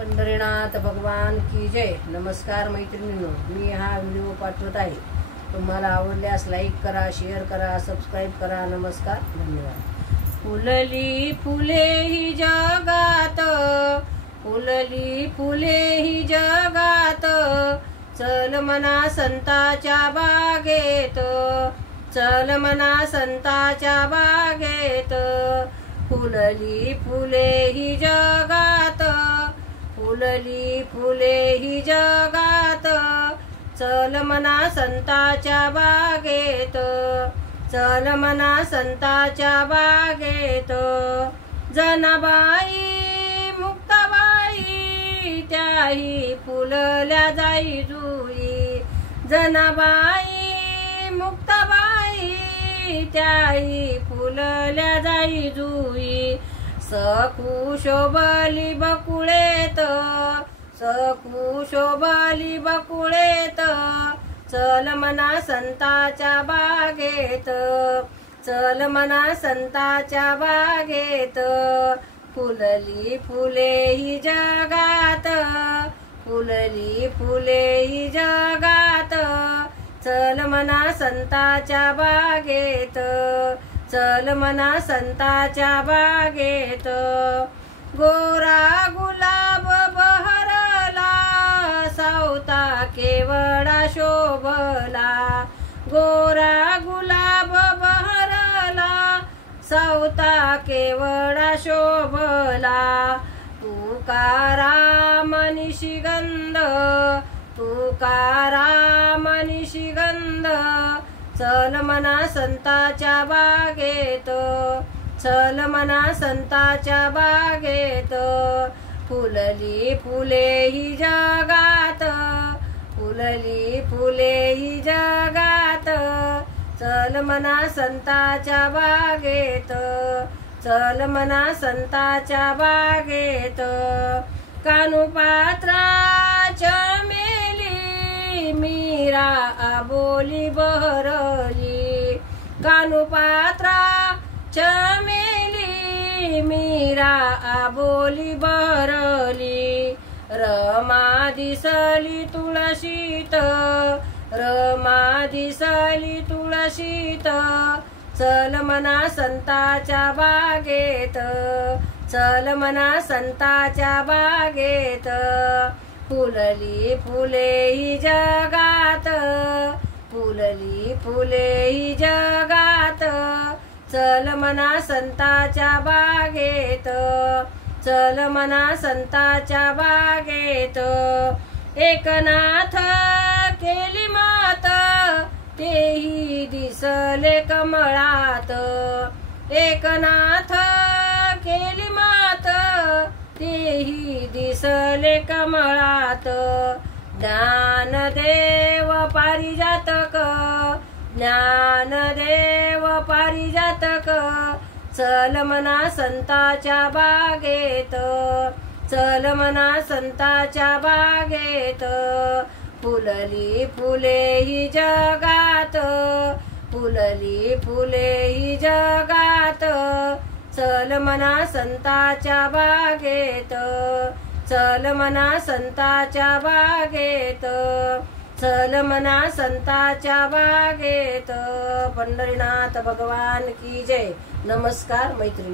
पंढरीनाथ भगवान की जय। नमस्कार मैत्रिणींनो, मी हा व्हिडिओ पाठवत आहे। तुम्हाला आवडल्यास लाईक करा, शेअर करा, सबस्क्राईब करा। नमस्कार, धन्यवाद। फुलली फुले ही जगात, फुलली फुले ही जगात, चल मना संताच्या बागेत, चल मना संताच्या बागेत। फुलली फुले ही जगात, फुलली फुले ही जगात, चल मना संताच्या बागेत, चल मना संताच्या बागेत। जनाबाई मुक्ताबाई त्याही फुलल्या जाई जुई, जनाबाई मुक्ताबाई त्याही फुलल्या जाई जुई। सखू शोभली बकुळेत, सखू शोभली बकुळेत, चल मना संताच्या बागेत, चल मना संताच्या बागेत। फुलली फुले ही जगात, फुलली फुले ही जगात, चल मना संताच्या बागेत, चल मना संताच्या बागेत। गोरा गुलाब बहरला, सावता केवडा शोभला, गोरा गुलाब बहरला, सावता केवडा शोभला। तुकाराम निशिगंध, तुकाराम निशिगंध, चल मना संताच्या बागेत, चल मना संताच्या बागेत। फुलली फुले ही जगात, फुलली फुले ही जगात, चल मना संताच्या बागेत, चल मना संताच्या बागेत। कानुपात्रा चमेली मीरा आबोली बहरली, कानुपात्रा चमेली मीरा आबोली बहरली। रमा दिसली तुळशीत, रमा दिसली तुळशीत, चल मना संताच्या बागेत, चल मना संताच्या बागेत। फुलली फुले ही जगात, फुलली फुले ही जगात, चल मना संताच्या बागेत, चल मना संताच्या बागेत। एकनाथ केली मात तेही दिसले कमळात, एकनाथ केली मात तेही दिसले कमळात। ज्ञानदेव पारिजातक, ज्ञानदेव पारिजातक, चल मना संताच्या बागेत, चल मना संताच्या बागेत। फुलली फुले ही जगात, फुलली फुले ही जगात, चल मना संताच्या बागेत, चल मना संताच्या बागेत, चल मना संताच्या बागेत। पंढरीनाथ भगवान की जय। नमस्कार मैत्रिणी।